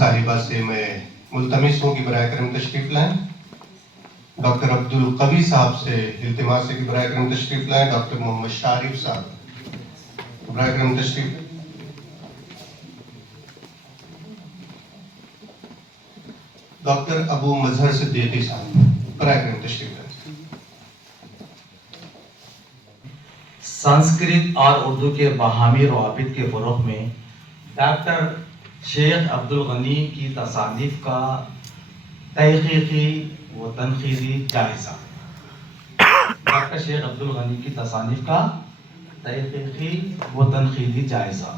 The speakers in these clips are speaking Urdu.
صاحبہ سے میں ملتمس ہوں کہ براہ کرم تشریف لائیں. ڈاکٹر عبدالقوی صاحب سے التماس ہے کہ براہ کرم تشریف لائیں. ڈاکٹر محمد شارف صاحب براہ کرم تشریف. ڈاکٹر ابو مظہر صدیقی صاحب براہ کرم تشریف لائیں. سنسکرت اور اردو کے باہمی روابط کے فروغ میں ڈاکٹر شیخ عبدالغنی کی تصانیف کا تحقیقی و تنقیدی جائزہ. ڈاکٹر شیخ عبدالغنی کی تصانیف کا تحقیقی و تنقیدی جائزہ.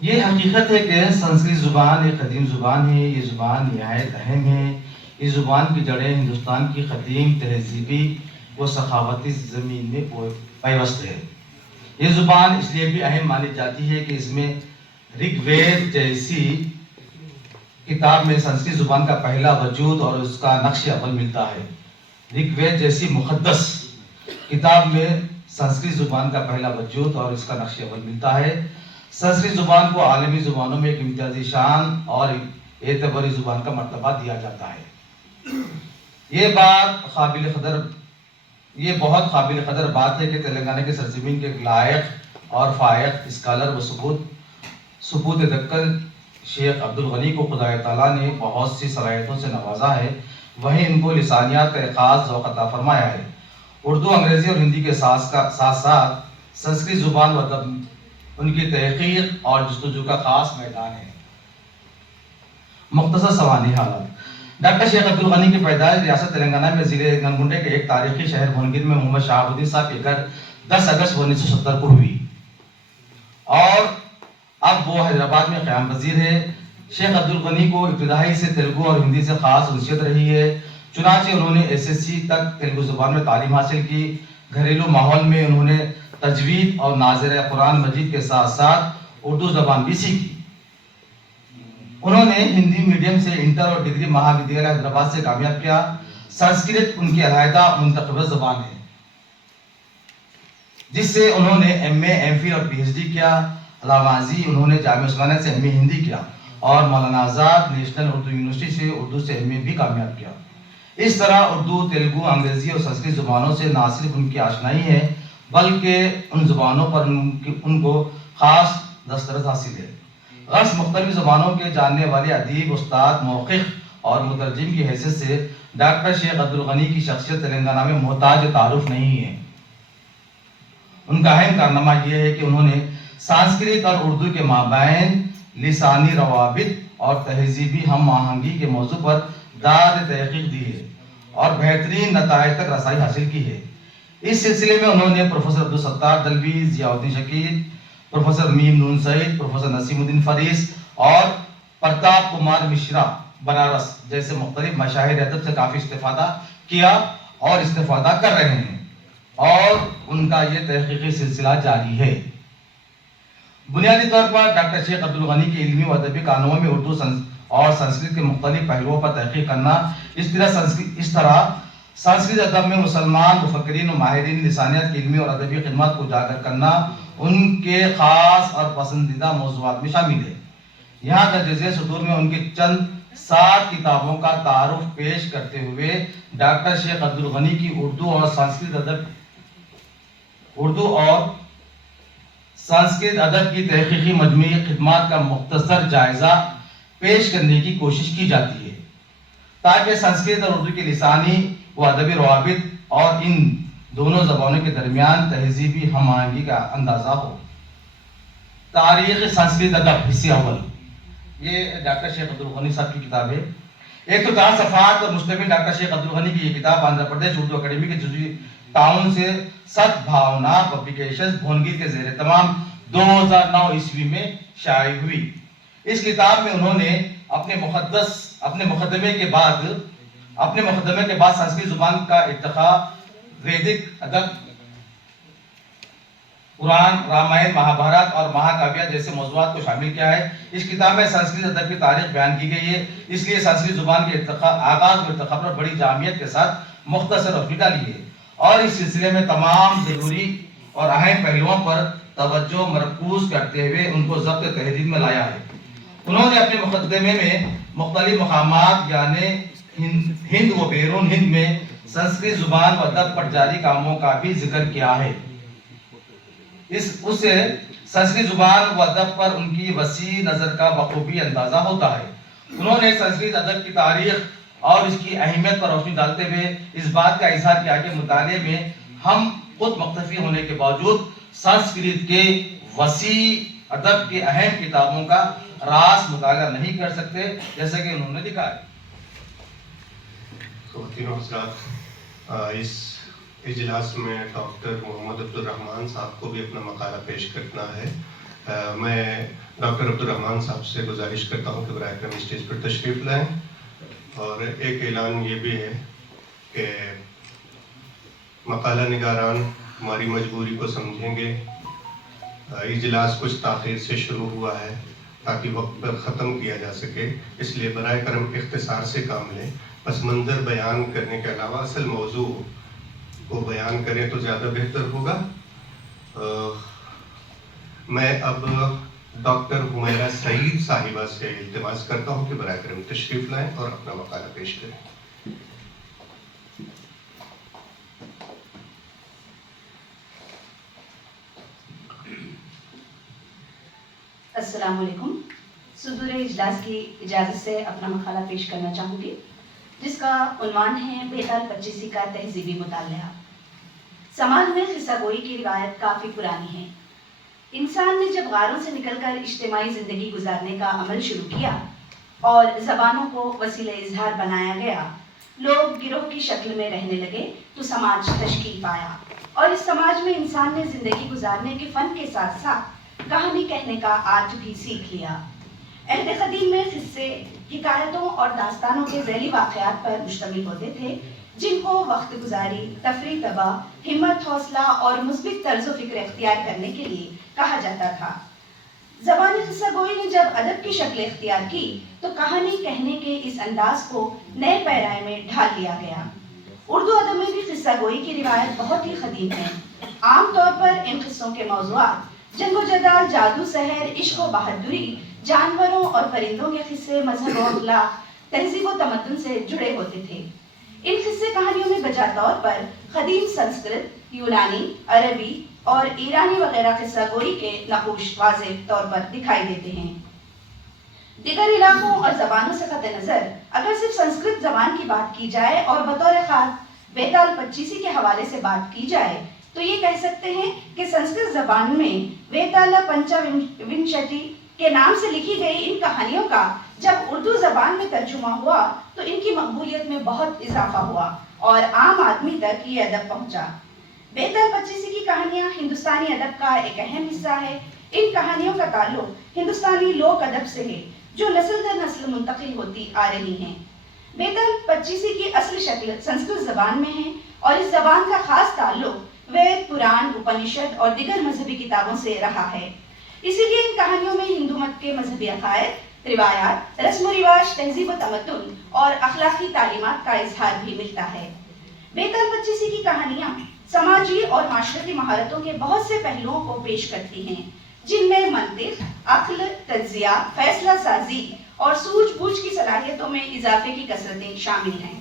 یہ حقیقت ہے کہ سنسکرت زبان ایک قدیم زبان ہے. یہ زبان نہایت اہم ہے. اس زبان کی جڑیں ہندوستان کی قدیم تہذیبی و ثقافتی زمین میں پیوست ہے. یہ زبان اس لیے بھی اہم مانی جاتی ہے کہ اس میں رگ وید جیسی کتاب میں سنسکرت زبان کا پہلا وجود اور اس کا نقش اول ملتا ہے. رگ وید جیسی مقدس کتاب میں سنسکرت زبان کا پہلا وجود اور اس کا نقش اول ملتا ہے. سنسکرت زبان کو عالمی زبانوں میں ایک امتیازی شان اور اعتباری زبان کا مرتبہ دیا جاتا ہے. یہ بہت قابل قدر بات ہے کہ تلنگانہ کے سرزمین کے لائق اور فائق اسکالر و ثبوت دکن شیخ عبدالغنی کو خدا تعالیٰ نے بہت سی صلاحیتوں سے نوازا ہے. وہیں ان کو لسانیات کا ایک خاص ذوق عطا فرمایا ہے. اردو، انگریزی اور ہندی کے ساتھ ساتھ سنسکرت زبان و ادب ان کی تحقیق اور جستجو کا خاص میدان ہے. مختصر سوانح حالات. ڈاکٹر شیخ عبدالغنی کی پیدائش ریاست تلنگانہ میں ضلع نلگنڈے کے ایک تاریخی شہر بھونگیر میں محمد شہاب الدین صاحب کے گھر 10 اگست 1970 کو ہوئی اور اب وہ حیدرآباد میں قیام پذیر ہے. شیخ عبدالغنی کو ابتدائی سے تیلگو اور ہندی سے خاص انسیت رہی ہے. چنانچہ انہوں نے SSC تک تیلگو زبان میں تعلیم حاصل کی. گھریلو ماحول میں انہوں نے تجوید اور ناظر قرآن مجید کے ساتھ ساتھ اردو زبان بھی سیکھی. انہوں نے ہندی میڈیم سے انٹر اور ڈگری مہاودیالیہ حیدرآباد سے کامیاب کیا. سنسکرت ان کی علیحدہ منتخبہ زبان ہے جس سے انہوں نے MA MPhil اور PhD کیا. علامہ ازیں انہوں نے جامعہ عثمانیہ سے MA ہندی کیا اور مولانا آزاد نیشنل اردو یونیورسٹی سے اردو سے MA بھی کامیاب کیا. اس طرح اردو، تیلگو، انگریزی اور سنسکرت زبانوں سے نہ صرف ان کی آشنائی ہے بلکہ ان زبانوں پر ان کو خاص دسترس حاصل ہے. غرض مختلف زبانوں کے جاننے والے ادیب، استاد، موقف اور مترجم کی حیثیت سے ڈاکٹر شیخ عبدالغنی کی شخصیت تلنگانہ میں محتاج تعارف نہیں ہے. ان کا اہم کارنامہ یہ ہے کہ انہوں نے سنسکرت اور اردو کے مابین لسانی روابط اور تہذیبی ہم آہنگی کے موضوع پر داد تحقیق دی ہے اور بہترین نتائج تک رسائی حاصل کی ہے. اس سلسلے میں انہوں نے پروفیسر عبدالستار دلوی، ضیاء الدین شکیل، پروفیسر میم نون سعید، پروفیسر نسیم الدین فریس اور پرتاپ کمار مشرا بنارس جیسے مختلف مشاہیر ادب سے کافی استفادہ کیا اور استفادہ کر رہے ہیں اور ان کا یہ تحقیقی سلسلہ جاری ہے. بنیادی طور پر ڈاکٹر شیخ عبدالغنی کی علمی و ادبی کارناموں میں اردو اور سنسکرت کے مختلف پہلوؤں پر تحقیق کرنا، اس طرح سنسکرت ادب میں مسلمان مفکرین و ماہرین لسانیات کی علمی اور ادبی خدمات کو اجاگر کرنا ان کے خاص اور پسندیدہ موضوعات میں شامل ہے. یہاں درج ذیل سطور میں ان کی چند 7 کتابوں کا تعارف پیش کرتے ہوئے ڈاکٹر شیخ عبدالغنی کی اردو اور سنسکرت ادب کی تحقیقی مجموعی خدمات کا مختصر جائزہ پیش کرنے کی کوشش کی جاتی ہے تاکہ سنسکرت اور اردو کے لسانی و ادبی روابط اور ان دونوں زبانوں کے درمیان تہذیبی ہم آہنگی کا اندازہ ہو. تاریخ سنسکرت ادب حصہ اول. یہ ڈاکٹر شیخ عبدالغنی صاحب کی کتاب ہے. 104 صفحات پر مشتمل ڈاکٹر شیخ عبدالغنی کی یہ کتاب آندھرا پردیش اردو اکیڈمی کے جزوی تعاون سے ست بھاونا پبلیکیشن بھونگیر کے زیر اہتمام 2009 عیسوی میں شائع ہوئی. اس کتاب میں انہوں نے اپنے مقدمے کے بعد سنسکرت زبان کا ارتقاء، ویدک ادب، قرآن، رامائن، مہابھارت اور مہاکاویہ جیسے موضوعات کو شامل کیا ہے. اس کتاب میں سنسکرت ادب کی تاریخ بیان کی گئی ہے، اس لیے سنسکرت زبان کے آغاز و ارتقاء پر بڑی جامعیت کے ساتھ مختصر روشنی ڈالی ہے اور اس سلسلے میں تمام ضروری اور اہم پہلوؤں پر توجہ مرکوز کرتے ہوئے ان کو ضبط تحریر میں لایا ہے انہوں نے اپنے مقدمے میں مختلف مقامات یعنی ہند و بیرون ہند میں سنسکرت زبان و ادب پر جاری کاموں کا بھی ذکر کیا ہے. اس سے سنسکرت زبان و ادب پر ان کی وسیع نظر کا بخوبی اندازہ ہوتا ہے. انہوں نے سنسکرت ادب کی تاریخ اور اس کی اہمیت پر روشنی ڈالتے ہوئے اس بات کا اظہار کیا کہ مطالعے میں ہم خود مقتفی ہونے کے باوجود سنسکرت کے وسیع ادب کے اہم کتابوں کا راس مطالعہ نہیں کر سکتے جیسے کہ انہوں نے لکھا ہے. خواتین و حضرات، اس اجلاس میں ڈاکٹر محمد عبدالرحمان صاحب کو بھی اپنا مقالہ پیش کرنا ہے. میں ڈاکٹر عبدالرحمان صاحب سے گزارش کرتا ہوں کہ براہ کرم اسٹیج پر تشریف لائیں. اور ایک اعلان یہ بھی ہے کہ مقالہ نگاران ہماری مجبوری کو سمجھیں گے. اجلاس کچھ تاخیر سے شروع ہوا ہے تاکہ وقت پر ختم کیا جا سکے، اس لیے براہ کرم اختصار سے کام لیں. پس منظر بیان کرنے کے علاوہ اصل موضوع کو بیان کریں تو زیادہ بہتر ہوگا. میں اب ڈاکٹر حمیرہ سعید صاحبہ سے التماس کرتا ہوں کہ براہ کرم تشریف لائیں اور اپنا مقالہ پیش کریں. السلام علیکم. صدور اجلاس کی اجازت سے اپنا مقالہ پیش کرنا چاہوں گی جس کا عنوان ہے بیتال پچیسی کا تہذیبی مطالعہ. سماج میں قصہ گوئی کی روایت کافی پرانی ہے. انسان نے جب غاروں سے نکل کر اجتماعی زندگی گزارنے کا عمل شروع کیا اور زبانوں کو وسیلہ اظہار بنایا گیا، لوگ گروہ کی شکل میں رہنے لگے تو سماج تشکیل پایا. اور اس سماج میں انسان نے زندگی گزارنے کے فن کے ساتھ ساتھ کہانی کہنے کا آرٹ بھی سیکھ لیا. عہد قدیم میں قصے حکایتوں اور داستانوں کے ذیلی واقعات پر مشتمل ہوتے تھے جن کو وقت گزاری، تفریح طبع، ہمت حوصلہ اور مثبت طرز و فکر اختیار کرنے کے لیے کہا جاتا تھا. زبانی قصہ گوئی نے جب ادب کی شکل اختیار کی تو کہانی کہنے کے اس انداز کو نئے پیرائے میں ڈھال لیا گیا. اردو ادب میں بھی قصہ گوئی کی روایت بہت ہی قدیم ہے. عام طور پر ان قصوں کے موضوعات جنگ و جدال، جادو، سحر، عشق و بہادری، جانوروں اور پرندوں کے قصے، مذہب و اخلاق، تہذیب و تمدن سے جڑے ہوتے تھے. ان قصے کہانیوں میں بجا طور پر قدیم سنسکرت، یونانی، عربی اور ایرانی وغیرہ قصہ گوئی کے نقوش واضح طور پر دکھائی دیتے ہیں. دیگر علاقوں اور زبانوں سے قطع نظر اگر صرف سنسکرت زبان کی بات کی جائے اور بطور خاص بیتال پچیسی کے حوالے سے بات کی جائے تو یہ کہہ سکتے ہیں کہ سنسکرت زبان میں ویتالا پنچا ونشٹی کے نام سے لکھی گئی ان کہانیوں کا جب اردو زبان میں ترجمہ ہوا تو ان کی مقبولیت میں بہت اضافہ ہوا اور عام آدمی تک یہ ادب پہنچا. بیتال پچیسی کی کہانیاں ہندوستانی ادب کا ایک اہم حصہ ہے. ان کہانیوں کا تعلق ہندوستانی لوک ادب سے ہے جو نسل در نسل منتقل ہوتی آ رہی ہیں. بیتال پچیسی کی اصل شکل سنسکرت زبان میں ہے اور اس زبان کا خاص تعلق وید، پران، اپنشد اور دیگر مذہبی کتابوں سے رہا ہے. اسی لیے ان کہانیوں میں ہندو مت کے مذہبی عقائد، روایات، رسم و رواج، تہذیب و تمدن اور اخلاقی تعلیمات کا اظہار بھی ملتا ہے. بیتال پچیسی کی کہانیاں سماجی اور معاشرتی مہارتوں کے بہت سے پہلوؤں کو پیش کرتی ہیں جن میں منطق، عقل، تجزیہ، فیصلہ سازی اور سوجھ بوجھ کی صلاحیتوں میں اضافے کی کثرتیں شامل ہیں.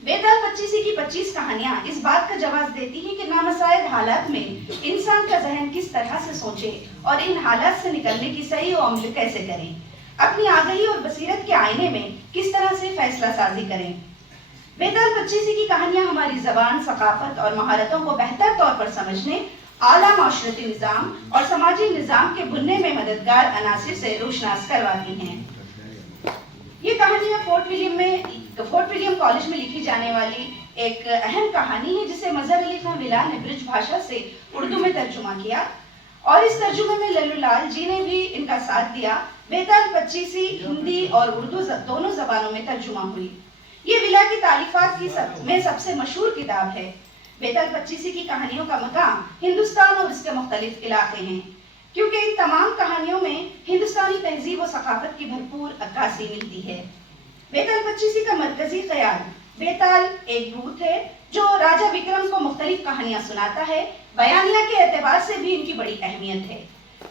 بیتال پچیسی کی 25 کہانیاں اس بات کا جواز دیتی ہیں کہ نامساعد حالات میں انسان کا ذہن کس طرح سے سوچے اور ان حالات سے نکلنے کی صحیح و عمل کیسے کریں، اپنی آگہی اور بصیرت کے آئینے میں کس طرح سے فیصلہ سازی کریں. بیتال پچیسی کی کہانیاں ہماری زبان، ثقافت اور مہارتوں کو بہتر طور پر سمجھنے، اعلیٰ معاشرتی نظام اور سماجی نظام کے بننے میں مددگار عناصر سے روشناس کرواتی ہیں. یہ کہانیاں فورٹ ولیم کالج میں لکھی جانے والی ایک اہم کہانی ہے جسے مظہر علی خان ولا نے برج بھاشا سے اردو میں ترجمہ کیا اور اس ترجمے میں للو لال جی نے بھی ان کا ساتھ دیا. بیتال پچیسی ہندی اور اردو دونوں زبانوں میں ترجمہ ہوئی. یہ ولا کی تالیفات میں سب سے مشہور کتاب ہے. بیتال پچیسی کی کہانیوں کا مقام ہندوستان اور اس کے مختلف علاقے ہیں کیونکہ ان تمام کہانیوں میں ہندوستانی تہذیب و ثقافت کی بھرپور عکاسی ملتی ہے. بیتال پچیسی کا مرکزی خیال بیتال ایک بھوت ہے جو راجہ وکرم کو مختلف کہانیاں سناتا ہے. بیانیہ کے اعتبار سے بھی ان کی بڑی اہمیت ہے.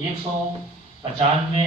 195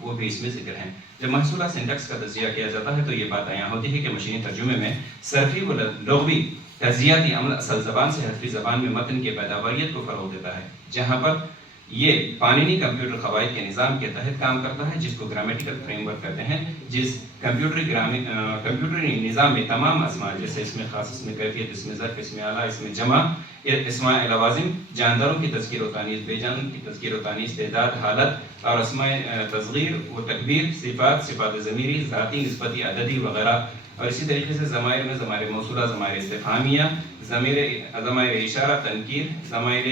وہ بھی اس میں ذکر ہیں۔ جب محصولہ سینٹیکس کا تجزیہ کیا جاتا ہے تو یہ بات عیاں ہوتی ہے کہ مشینی ترجمے میں صرفی و لغوی تجزیاتی عمل اصل زبان سے حرفی زبان میں متن کی پیداواریت کو فروغ دیتا ہے، جہاں پر یہ پانینی کمپیوٹر قواعد کے نظام کے تحت کام کرتا ہے، جس کو گرامیٹیکل فریم ورک کہتے ہیں، جس کمپیوٹری نظام میں تمام اسماء جیسے اسم خاص، اسم کیفیت، اسم ظرف، اسم اعلیٰ، اسم جمع، اسماء لوازم، جانداروں کی تذکیر و تانیث، بے جان کی تذکیر و تانیث، تعداد، حالت اور اسماء تصغیر و تکبیر، صفات، صفات ضمیری، ذاتی، نسبتی، عددی وغیرہ، اور اسی طریقے سے ضمائر میں ضمائر موصولہ، ضمائر استفہامیہ، ضمائر اشارہ، تنکیر، ضمائر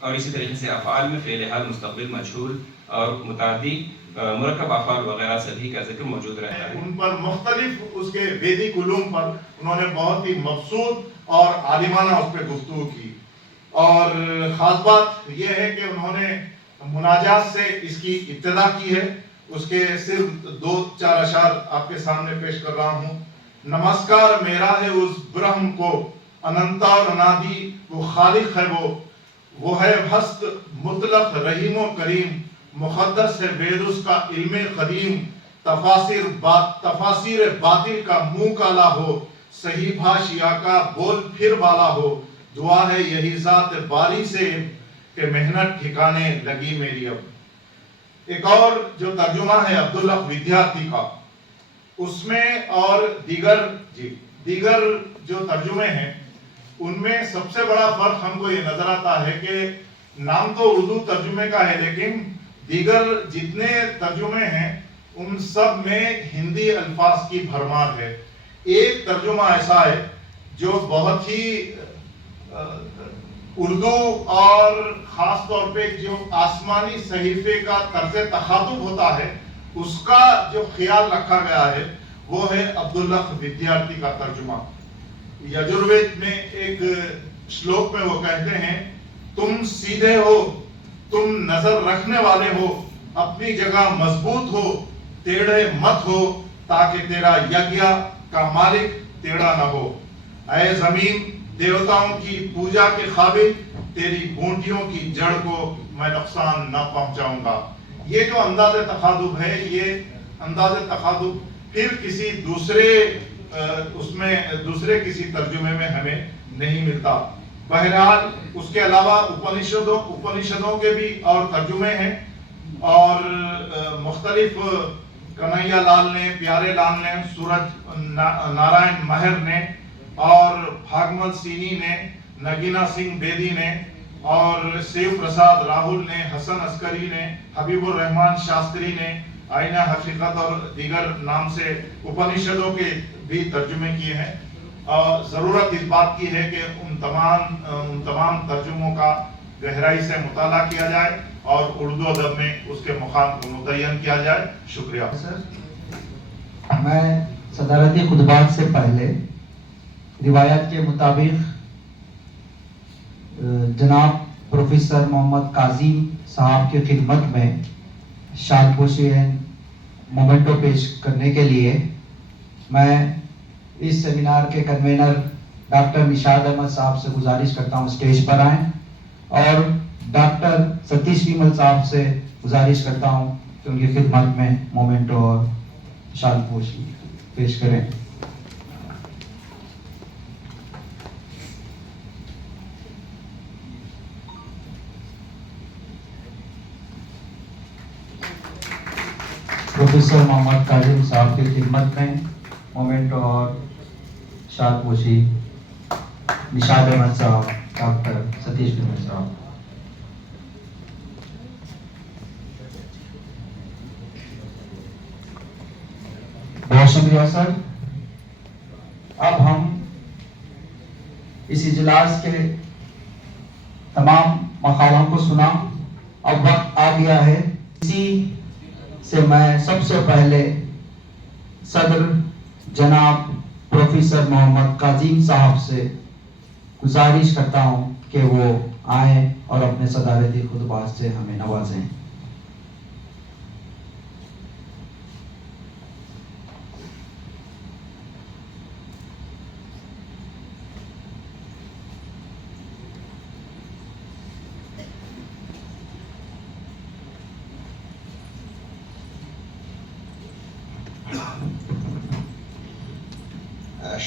اور اسی طریقے سے افعال میں فعل حال، مستقبل، مجہول اور متعدی، مرکب افعال وغیرہ سبھی کا ذکر موجود رہتا ہے۔ ان پر مختلف اس کے ویدک علوم پر انہوں نے بہت ہی مبسوط اور عالمانہ اس پہ گفتگو کی، اور خاص بات یہ ہے کہ انہوں نے مناجات سے اس کی ابتدا کی ہے۔ اس کے صرف 2-4 اشعار آپ کے سامنے پیش کر رہا ہوں۔ نمسکار میرا ہے اس برہم کو، اننتا اور انادی وہ خالق ہے، وہ ہے ہست مطلق رحیم و کریم، مقدس ہے وید اس کا علم قدیم، تفاسیر باطل کا منہ کالا ہو، صحیح بھاشیا کا بول پھر بالا ہو، دعا ہے یہی ذات باری سے کہ محنت ٹھکانے لگی میری اب۔ ایک اور جو ترجمہ ہے عبداللہ ودیارتی کا، اس میں اور دیگر جو ترجمے ہیں ان میں سب سے بڑا فرق ہم کو یہ نظر آتا ہے کہ نام تو اردو ترجمے کا ہے، لیکن دیگر جتنے ترجمے ہیں ان سب میں ہندی الفاظ کی بھرمار ہے۔ ایک ترجمہ ایسا ہے جو بہت ہی اردو اور خاص طور پہ جو آسمانی صحیفے کا طرز تخاطب ہوتا ہے اس کا جو خیال رکھا گیا ہے وہ ہے عبداللہ ودیارتی کا ترجمہ۔ یجروید میں ایک شلوک میں وہ کہتے ہیں، تم سیدھے ہو، تم نظر رکھنے والے ہو، اپنی جگہ مضبوط ہو، ٹیڑھے مت ہو تاکہ تیرا یگیا کا مالک ٹیڑھا نہ ہو۔ اے زمین دیوتاؤں کی پوجا کے قابل، تیری بونٹیوں کی جڑ کو میں نقصان نہ پہنچاؤں گا۔ یہ جو انداز تخاطب ہے، یہ انداز تخاطب پھر کسی دوسرے کسی ترجمے میں ہمیں نہیں ملتا۔ بہرحال اس کے علاوہ اپنشدوں کے بھی اور ترجمے ہیں، اور مختلف کنہیا لال نے، پیارے لال نے، سورج نارائن مہر نے اور بھاگمل سینی نے، نگینا سنگھ بیدی نے اور شیو پرساد راہل نے، حسن عسکری نے، حبیب الرحمان شاستری نے آئینہ حقیقت اور دیگر نام سے اپنشدوں کے بھی ترجمے کیے ہیں۔ اور ضرورت اس بات کی ہے کہ ان تمام ترجموں کا گہرائی سے مطالعہ کیا جائے اور اردو ادب میں اس کے مقام کو متعین کیا جائے۔ شکریہ سر، میں صدارتی خطبات سے پہلے روایت کے مطابق جناب پروفیسر محمد کاظم صاحب کی خدمت میں شال پوشی مومنٹو پیش کرنے کے لیے میں اس سیمینار کے کنوینر ڈاکٹر نشاد احمد صاحب سے گزارش کرتا ہوں اسٹیج پر آئیں، اور ڈاکٹر ستیش ویمل صاحب سے گزارش کرتا ہوں کہ ان کی خدمت میں مومنٹو اور شال پوشی پیش کریں۔ پروفیسر محمد کاظم صاحب کی خدمت میں مومنٹو اور شال پوشی نشاد احمد صاحب، ڈاکٹر ستیش ویمل صاحب۔ بہت شکریہ سر۔ اب ہم اس اجلاس کے تمام مقالوں کو سنا، اب وقت آ گیا ہے اسی سے میں سب سے پہلے صدر جناب پروفیسر محمد کاظم صاحب سے گزارش کرتا ہوں کہ وہ آئیں اور اپنے صدارتی خطبات سے ہمیں نوازیں۔